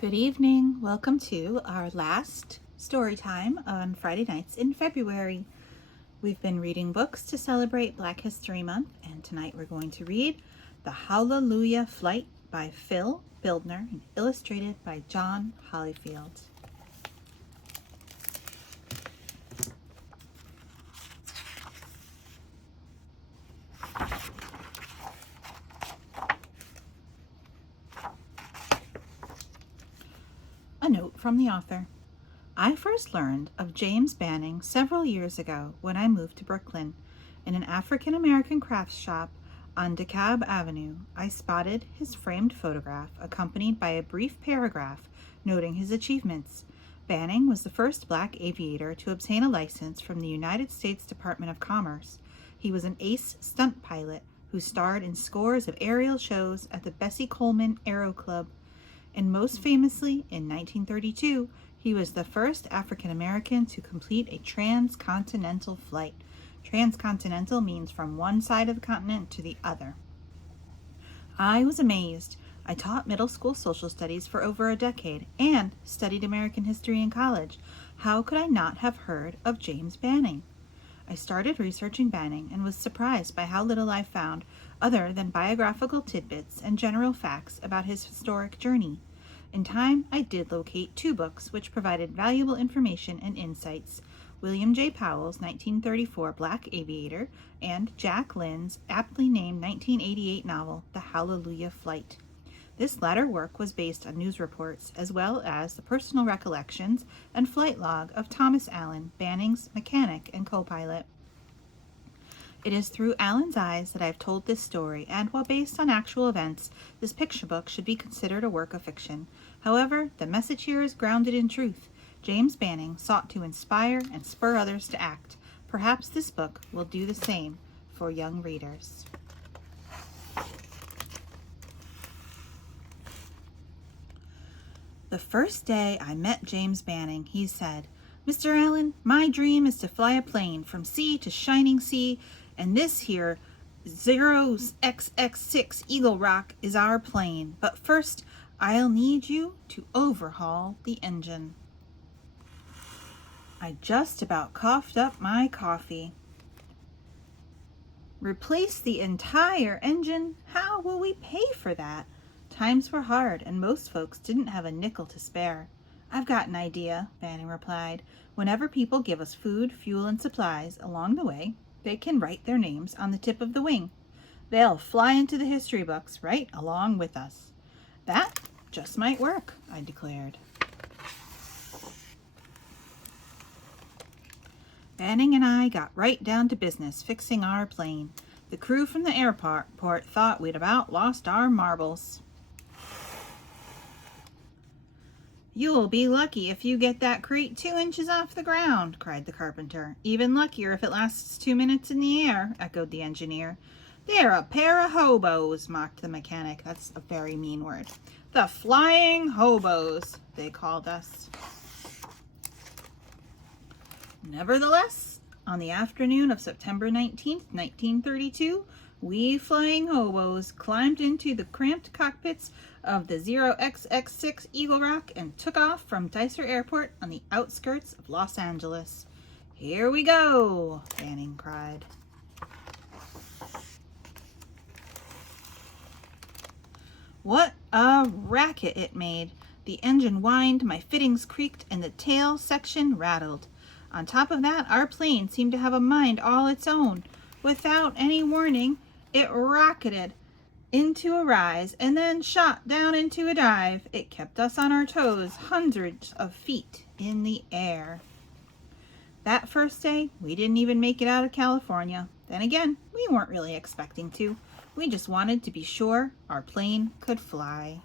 Good evening. Welcome to our last story time on Friday nights in February. We've been reading books to celebrate Black History Month, and tonight we're going to read The Hallelujah Flight by Phil Bildner and illustrated by John Hollyfield. A note from the author. I first learned of James Banning several years ago when I moved to Brooklyn. In an African American crafts shop on DeKalb Avenue, I spotted his framed photograph accompanied by a brief paragraph noting his achievements. Banning was the first black aviator to obtain a license from the United States Department of Commerce. He was an ace stunt pilot who starred in scores of aerial shows at the Bessie Coleman Aero Club. And most famously, in 1932, he was the first African American to complete a transcontinental flight. Transcontinental means from one side of the continent to the other. I was amazed. I taught middle school social studies for over a decade and studied American history in college. How could I not have heard of James Banning? I started researching Banning and was surprised by how little I found other than biographical tidbits and general facts about his historic journey. In time, I did locate two books which provided valuable information and insights: William J. Powell's 1934 Black Aviator and Jack Lynn's aptly named 1988 novel, The Hallelujah Flight. This latter work was based on news reports as well as the personal recollections and flight log of Thomas Allen, Banning's mechanic and co-pilot. It is through Allen's eyes that I've told this story, and while based on actual events, this picture book should be considered a work of fiction. However, the message here is grounded in truth. James Banning sought to inspire and spur others to act. Perhaps this book will do the same for young readers. The first day I met James Banning, he said, "Mr. Allen, my dream is to fly a plane from sea to shining sea, and this here 0XX6 Eagle Rock is our plane. But first, I'll need you to overhaul the engine." I just about coughed up my coffee. "Replace the entire engine? How will we pay for that?" Times were hard, and most folks didn't have a nickel to spare. "I've got an idea," Banning replied. "Whenever people give us food, fuel, and supplies along the way, they can write their names on the tip of the wing. They'll fly into the history books right along with us." "That just might work," I declared. Banning and I got right down to business fixing our plane. The crew from the airport thought we'd about lost our marbles. "You'll be lucky if you get that crate 2 inches off the ground," cried the carpenter. "Even luckier if it lasts 2 minutes in the air," echoed the engineer. "They're a pair of hobos," mocked the mechanic. That's a very mean word. "The flying hobos," they called us. Nevertheless, on the afternoon of September 19th, 1932, we flying hobos climbed into the cramped cockpits of the 0XX6 Eagle Rock and took off from Dicer Airport on the outskirts of Los Angeles. "Here we go," Banning cried. What a racket it made! The engine whined, my fittings creaked, and the tail section rattled. On top of that, our plane seemed to have a mind all its own. Without any warning, it rocketed into a rise and then shot down into a dive. It kept us on our toes hundreds of feet in the air. That first day, we didn't even make it out of California. Then again, we weren't really expecting to. We just wanted to be sure our plane could fly.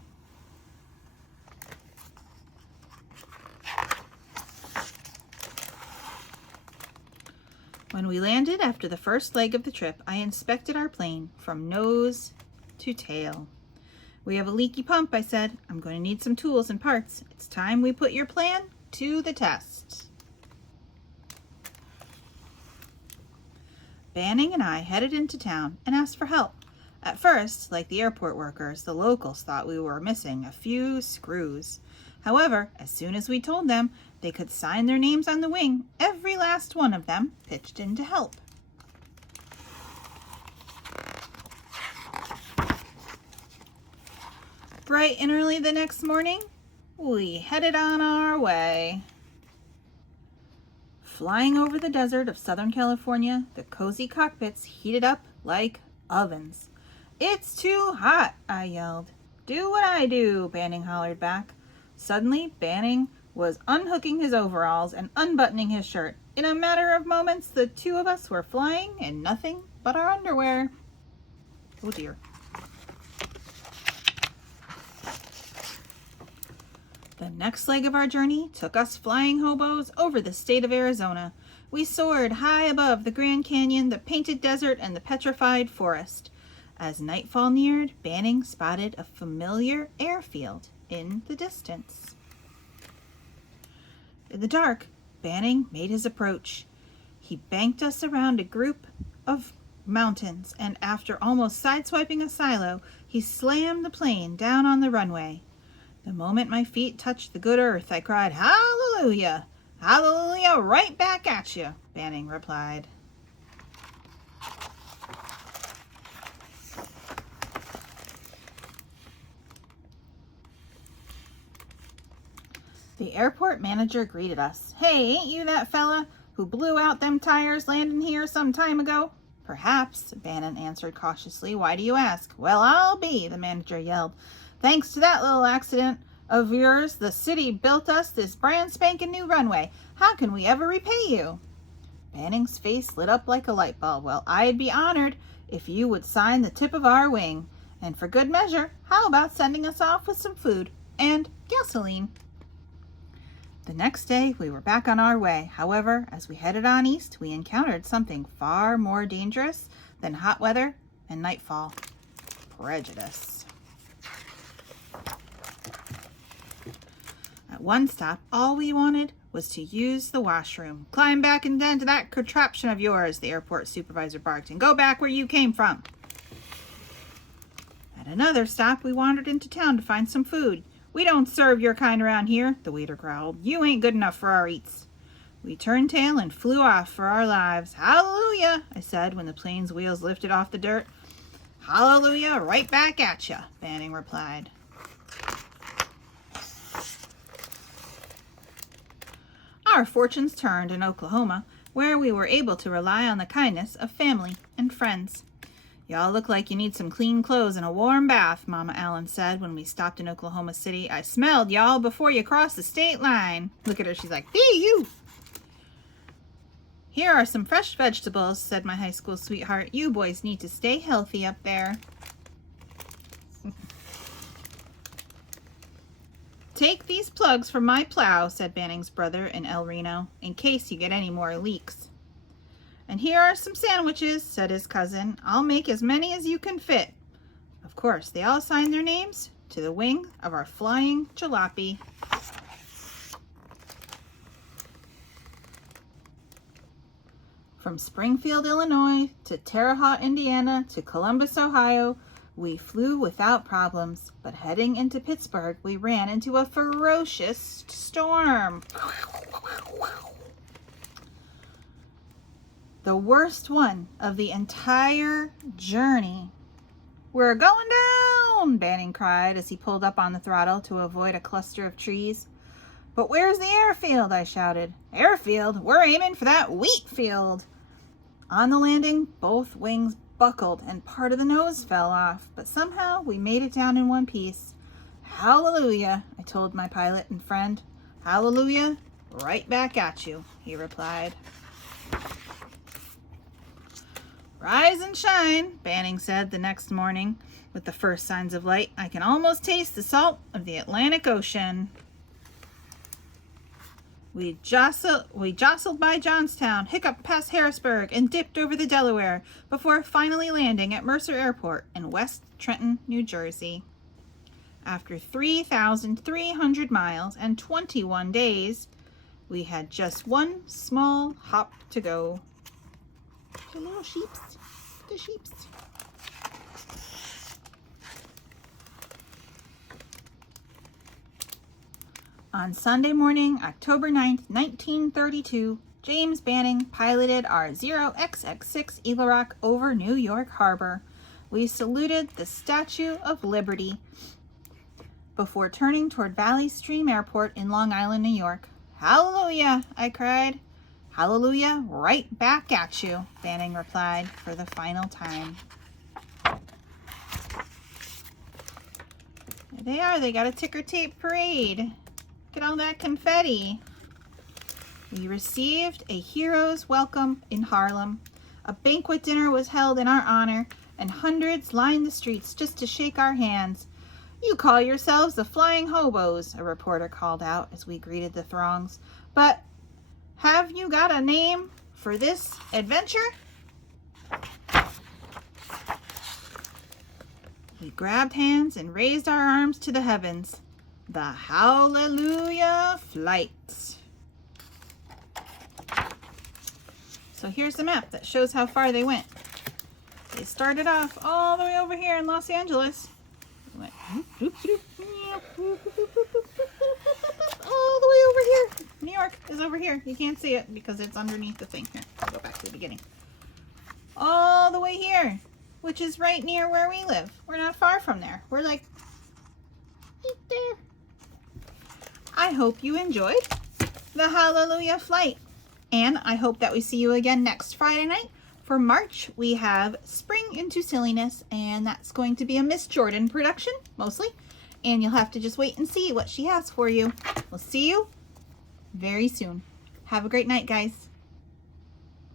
When we landed after the first leg of the trip, I inspected our plane from nose to tail. "We have a leaky pump," I said. "I'm going to need some tools and parts. It's time we put your plan to the test." Banning and I headed into town and asked for help. At first, like the airport workers, the locals thought we were missing a few screws. However, as soon as we told them they could sign their names on the wing, every last one of them pitched in to help. Bright and early the next morning, we headed on our way. Flying over the desert of Southern California, the cozy cockpits heated up like ovens. "It's too hot," I yelled. "Do what I do," Banning hollered back. Suddenly, Banning was unhooking his overalls and unbuttoning his shirt. In a matter of moments, the two of us were flying in nothing but our underwear. Oh dear. The next leg of our journey took us flying hobos over the state of Arizona. We soared high above the Grand Canyon, the Painted Desert, and the petrified forest. As nightfall neared, Banning spotted a familiar airfield in the distance. In the dark, Banning made his approach. He banked us around a group of mountains, and after almost sideswiping a silo, he slammed the plane down on the runway. The moment my feet touched the good earth, I cried, "Hallelujah! Hallelujah, right back at you," Banning replied. The airport manager greeted us. "Hey, ain't you that fella who blew out them tires landing here some time ago?" "Perhaps," Bannon answered cautiously. "Why do you ask?" "Well, I'll be," the manager yelled. "Thanks to that little accident of yours, the city built us this brand spanking new runway. How can we ever repay you?" Banning's face lit up like a light bulb. "Well, I'd be honored if you would sign the tip of our wing. And for good measure, how about sending us off with some food and gasoline?" The next day, we were back on our way. However, as we headed on east, we encountered something far more dangerous than hot weather and nightfall: prejudice. At one stop, all we wanted was to use the washroom. "Climb back into that contraption of yours," the airport supervisor barked, "and go back where you came from." At another stop, we wandered into town to find some food. "We don't serve your kind around here," the waiter growled. "You ain't good enough for our eats." We turned tail and flew off for our lives. "Hallelujah," I said when the plane's wheels lifted off the dirt. "Hallelujah, right back at ya," Banning replied. Our fortunes turned in Oklahoma, where we were able to rely on the kindness of family and friends. "Y'all look like you need some clean clothes and a warm bath," Mama Allen said when we stopped in Oklahoma City. "I smelled y'all before you crossed the state line." Look at her, she's like, "Hey, you!" "Here are some fresh vegetables," said my high school sweetheart. "You boys need to stay healthy up there." "Take these plugs from my plow," said Banning's brother in El Reno, "in case you get any more leaks." "And here are some sandwiches," said his cousin. "I'll make as many as you can fit." Of course, they all signed their names to the wing of our flying jalopy. From Springfield, Illinois, to Terre Haute, Indiana, to Columbus, Ohio, we flew without problems. But heading into Pittsburgh, we ran into a ferocious storm. The worst one of the entire journey. "We're going down," Banning cried as he pulled up on the throttle to avoid a cluster of trees. "But where's the airfield?" I shouted. "Airfield? We're aiming for that wheat field." On the landing, both wings buckled and part of the nose fell off, but somehow we made it down in one piece. "Hallelujah," I told my pilot and friend. "Hallelujah, right back at you," he replied. "Rise and shine," Banning said the next morning with the first signs of light. "I can almost taste the salt of the Atlantic Ocean." We jostled by Johnstown, hiccuped past Harrisburg, and dipped over the Delaware before finally landing at Mercer Airport in West Trenton, New Jersey. After 3,300 miles and 21 days, we had just one small hop to go. The little sheeps, the sheeps. On Sunday morning, October 9th, 1932, James Banning piloted our 0XX6 Eagle Rock over New York Harbor. We saluted the Statue of Liberty before turning toward Valley Stream Airport in Long Island, New York. "Hallelujah," I cried. "Hallelujah, right back at you," Banning replied for the final time. There they are. They got a ticker tape parade. Look at all that confetti. We received a hero's welcome in Harlem. A banquet dinner was held in our honor, and hundreds lined the streets just to shake our hands. "You call yourselves the Flying Hobos," a reporter called out as we greeted the throngs. "But have you got a name for this adventure?" We grabbed hands and raised our arms to the heavens. The Hallelujah Flight. So here's the map that shows how far they went. They started off all the way over here in Los Angeles. They went all the way over here. New York is over here. You can't see it because it's underneath the thing. Here, I'll go back to the beginning. All the way here, which is right near where we live. We're not far from there. We're like right there. I hope you enjoyed the Hallelujah Flight. And I hope that we see you again next Friday night. For March, we have Spring into Silliness, and that's going to be a Miss Jordan production, mostly. And you'll have to just wait and see what she has for you. We'll see you very soon. Have a great night, guys.